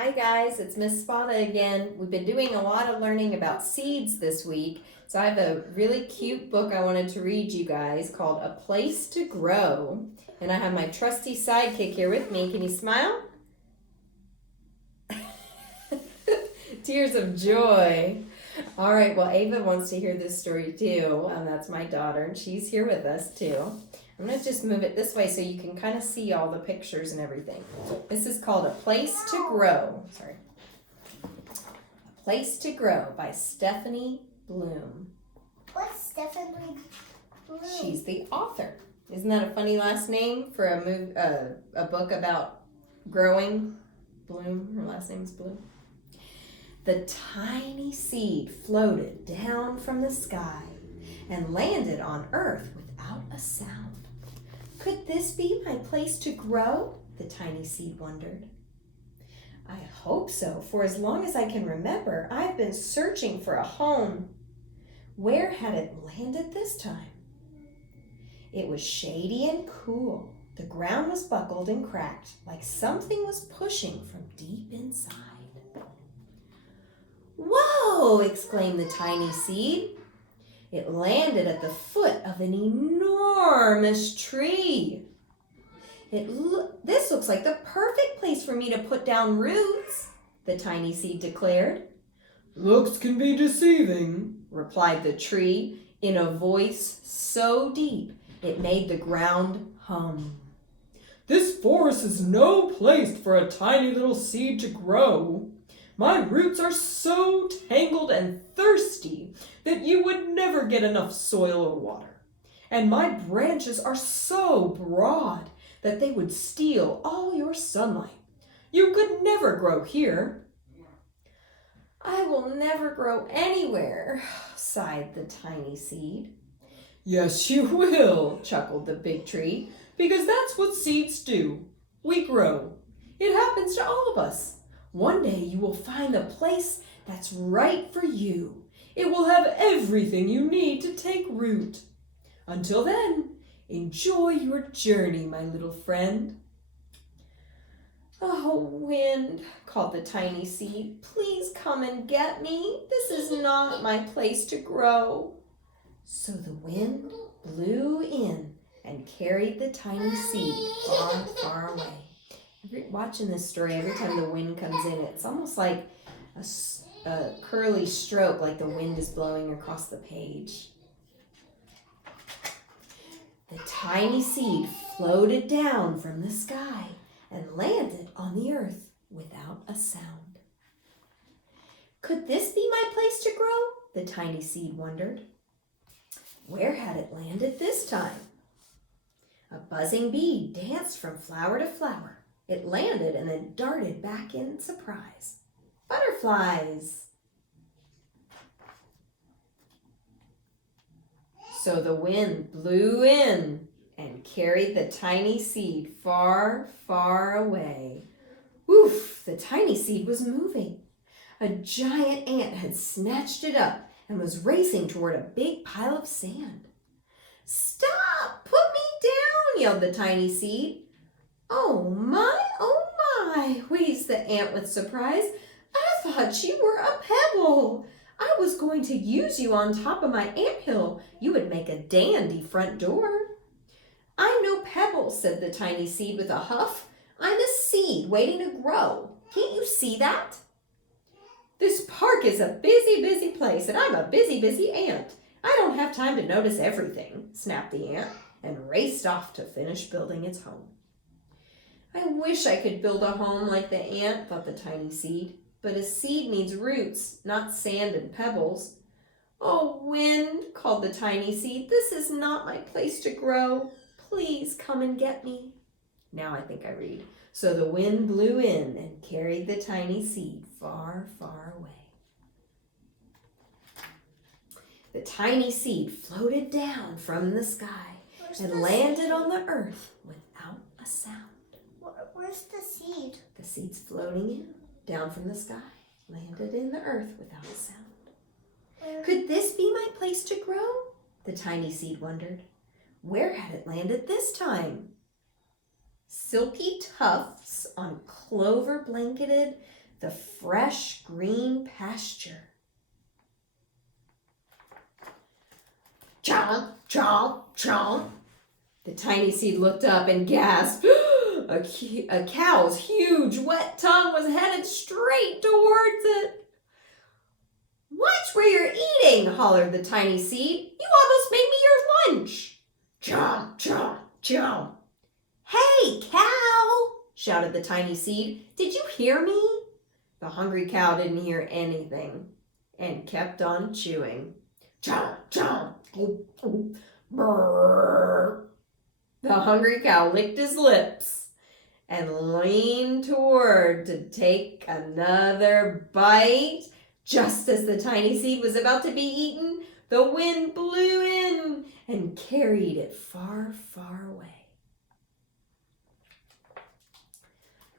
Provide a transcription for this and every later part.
Hi guys, it's Miss Spada again. We've been doing a lot of learning about seeds this week. So I have a really cute book I wanted to read you guys called A Place to Grow. And I have my trusty sidekick here with me. Can you smile? Tears of joy. All right, well, Ava wants to hear this story too. That's my daughter, and she's here with us too. I'm going to just move it this way so you can kind of see all the pictures and everything. This is called A Place to Grow. Sorry. A Place to Grow by Stephanie Bloom. What's Stephanie Bloom? She's the author. Isn't that a funny last name for a book about growing? Bloom, her last name's Bloom. The tiny seed floated down from the sky and landed on earth without a sound. Could this be my place to grow? The tiny seed wondered. I hope so, for as long as I can remember, I've been searching for a home. Where had it landed this time? It was shady and cool. The ground was buckled and cracked, like something was pushing from deep inside. Whoa! Exclaimed the tiny seed. It landed at the foot of an enormous tree. This looks like the perfect place for me to put down roots, the tiny seed declared. Looks can be deceiving, replied the tree in a voice so deep it made the ground hum. This forest is no place for a tiny little seed to grow. My roots are so tangled and thirsty that you would never get enough soil or water. And my branches are so broad that they would steal all your sunlight. You could never grow here. I will never grow anywhere, sighed the tiny seed. Yes, you will, chuckled the big tree, because that's what seeds do. We grow. It happens to all of us. One day you will find the place that's right for you. It will have everything you need to take root. Until then, enjoy your journey, my little friend. Oh, wind, called the tiny seed, please come and get me. This is not my place to grow. So the wind blew in and carried the tiny seed far, far away. Watching this story, every time the wind comes in, it's almost like a curly stroke, like the wind is blowing across the page. The tiny seed floated down from the sky and landed on the earth without a sound. Could this be my place to grow? The tiny seed wondered. Where had it landed this time? A buzzing bee danced from flower to flower. It landed and then darted back in surprise. Butterflies! So the wind blew in and carried the tiny seed far, far away. Woof! The tiny seed was moving. A giant ant had snatched it up and was racing toward a big pile of sand. Stop! Put me down! Yelled the tiny seed. Oh my, wheezed the ant with surprise. I thought you were a pebble. I was going to use you on top of my anthill. You would make a dandy front door. I'm no pebble, said the tiny seed with a huff. I'm a seed waiting to grow. Can't you see that? This park is a busy, busy place, and I'm a busy, busy ant. I don't have time to notice everything, snapped the ant, and raced off to finish building its home. I wish I could build a home like the ant, thought the tiny seed. But a seed needs roots, not sand and pebbles. Oh, wind, called the tiny seed, this is not my place to grow. Please come and get me. Now I think I read. So the wind blew in and carried the tiny seed far, far away. The tiny seed floated down from the sky and landed on the earth without a sound. Where's the seed? The seed's floating in, down from the sky, landed in the earth without a sound. Could this be my place to grow? The tiny seed wondered. Where had it landed this time? Silky tufts on clover blanketed the fresh green pasture. Chomp, chomp, chomp. The tiny seed looked up and gasped. A cow's huge, wet tongue was headed straight towards it. Watch where you're eating, hollered the tiny seed. You almost made me your lunch. Chomp, chomp, chomp. Hey, cow, shouted the tiny seed. Did you hear me? The hungry cow didn't hear anything and kept on chewing. Chomp, chomp. Brrr. The hungry cow licked his lips and leaned toward to take another bite. Just as the tiny seed was about to be eaten, the wind blew in and carried it far, far away.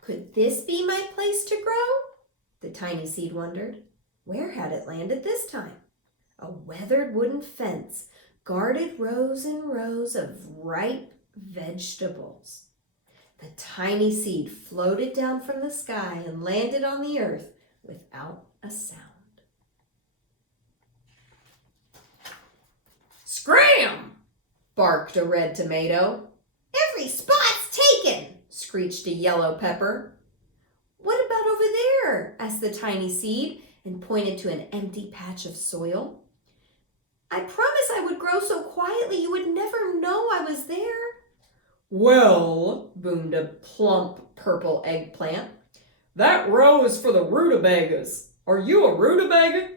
Could this be my place to grow? The tiny seed wondered. Where had it landed this time? A weathered wooden fence guarded rows and rows of ripe vegetables. The tiny seed floated down from the sky and landed on the earth without a sound. Scram! Barked a red tomato. Every spot's taken, screeched a yellow pepper. What about over there? Asked the tiny seed and pointed to an empty patch of soil. I promised I would grow so quietly you would never know I was there. Well, boomed a plump purple eggplant, that row is for the rutabagas. Are you a rutabaga?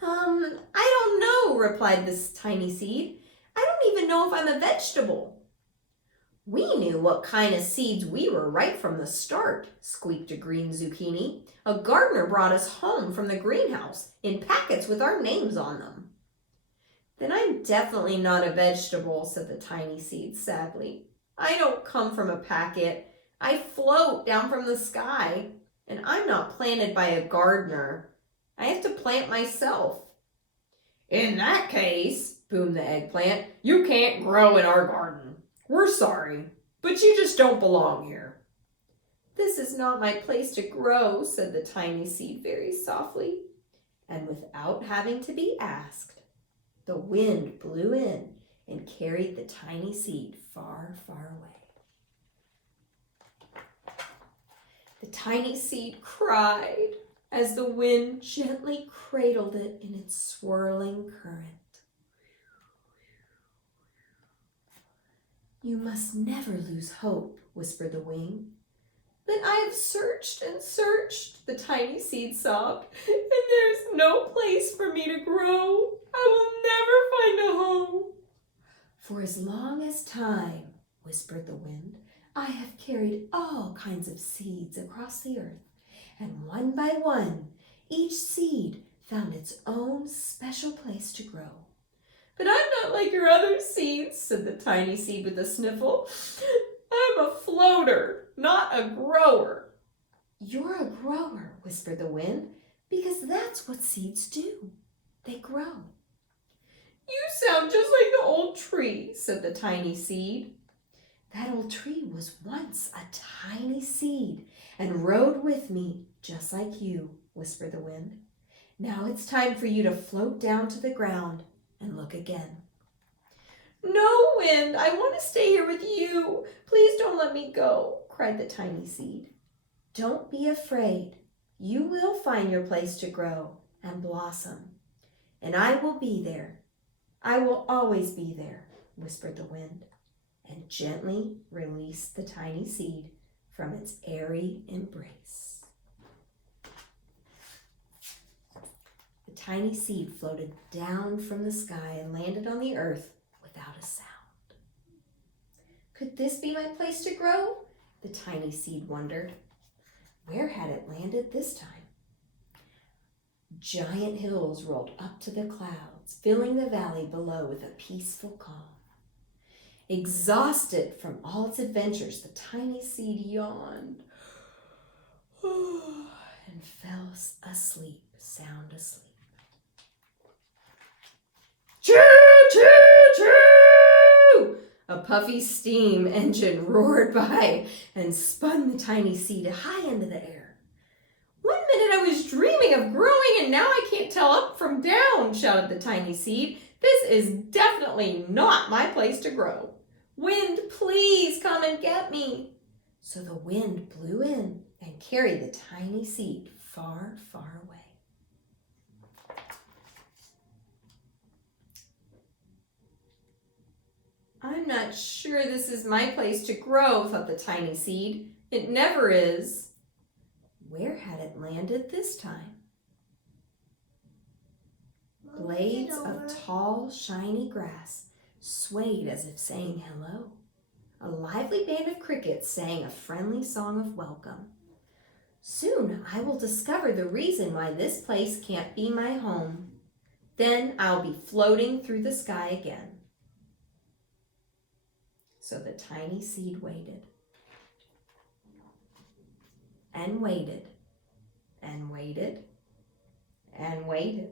I don't know, replied this tiny seed. I don't even know if I'm a vegetable. We knew what kind of seeds we were right from the start, squeaked a green zucchini. A gardener brought us home from the greenhouse in packets with our names on them. Then I'm definitely not a vegetable, said the tiny seed sadly. I don't come from a packet. I float down from the sky, and I'm not planted by a gardener. I have to plant myself. In that case, boomed the eggplant, you can't grow in our garden. We're sorry, but you just don't belong here. This is not my place to grow, said the tiny seed very softly. And without having to be asked, the wind blew in and carried the tiny seed far, far away. The tiny seed cried as the wind gently cradled it in its swirling current. You must never lose hope, whispered the wing. But I have searched and searched, the tiny seed sobbed, and there's no place for me to grow. I will never find a home. For as long as time, whispered the wind, I have carried all kinds of seeds across the earth, and one by one, each seed found its own special place to grow. But I'm not like your other seeds, said the tiny seed with a sniffle. I'm a floater, not a grower. You're a grower, whispered the wind, because that's what seeds do. They grow. You sound just like the old tree, said the tiny seed. That old tree was once a tiny seed and rode with me just like you, whispered the wind. Now it's time for you to float down to the ground and look again. No, wind, I want to stay here with you. Please don't let me go, cried the tiny seed. Don't be afraid. You will find your place to grow and blossom, and I will be there. I will always be there, whispered the wind, and gently released the tiny seed from its airy embrace. The tiny seed floated down from the sky and landed on the earth without a sound. Could this be my place to grow? The tiny seed wondered. Where had it landed this time? Giant hills rolled up to the clouds, filling the valley below with a peaceful calm. Exhausted from all its adventures, the tiny seed yawned and fell asleep, sound asleep. Choo, choo, choo! A puffy steam engine roared by and spun the tiny seed high into the air. I was dreaming of growing and now I can't tell up from down, shouted the tiny seed. This is definitely not my place to grow. Wind, please come and get me. So the wind blew in and carried the tiny seed far, far away. I'm not sure this is my place to grow, thought the tiny seed. It never is. Where had it landed this time? Blades of tall, shiny grass swayed as if saying hello. A lively band of crickets sang a friendly song of welcome. Soon I will discover the reason why this place can't be my home. Then I'll be floating through the sky again. So the tiny seed waited and waited and waited and waited.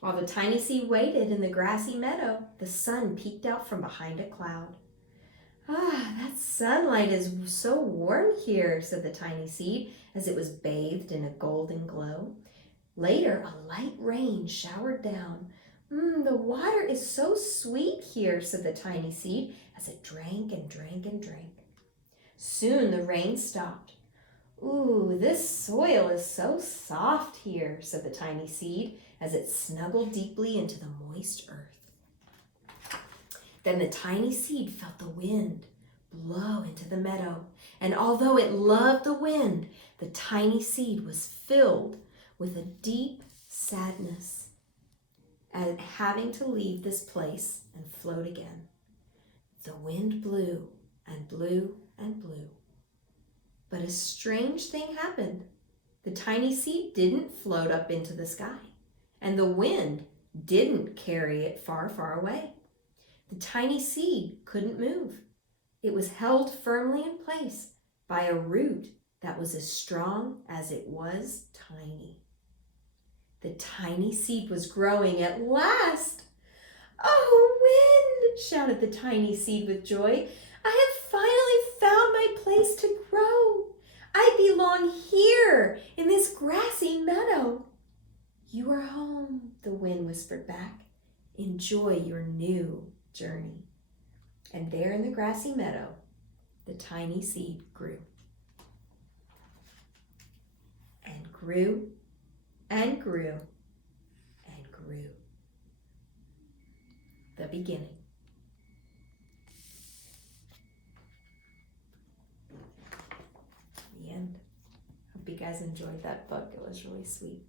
While the tiny seed waited in the grassy meadow, the sun peeked out from behind a cloud. Ah, that sunlight is so warm here, said the tiny seed as it was bathed in a golden glow. Later, a light rain showered down. The water is so sweet here, said the tiny seed as it drank and drank and drank. Soon the rain stopped. Ooh, this soil is so soft here, said the tiny seed as it snuggled deeply into the moist earth. Then the tiny seed felt the wind blow into the meadow, and although it loved the wind, the tiny seed was filled with a deep sadness at having to leave this place and float again. The wind blew and blew and blew. But a strange thing happened. The tiny seed didn't float up into the sky, and the wind didn't carry it far, far away. The tiny seed couldn't move. It was held firmly in place by a root that was as strong as it was tiny. The tiny seed was growing at last. Oh, wind, shouted the tiny seed with joy. I have finally found my place to grow. I belong here in this grassy meadow. You are home, the wind whispered back. Enjoy your new journey. And there in the grassy meadow, the tiny seed grew. And grew and grew and grew. The beginning. The end. Hope you guys enjoyed that book. It was really sweet.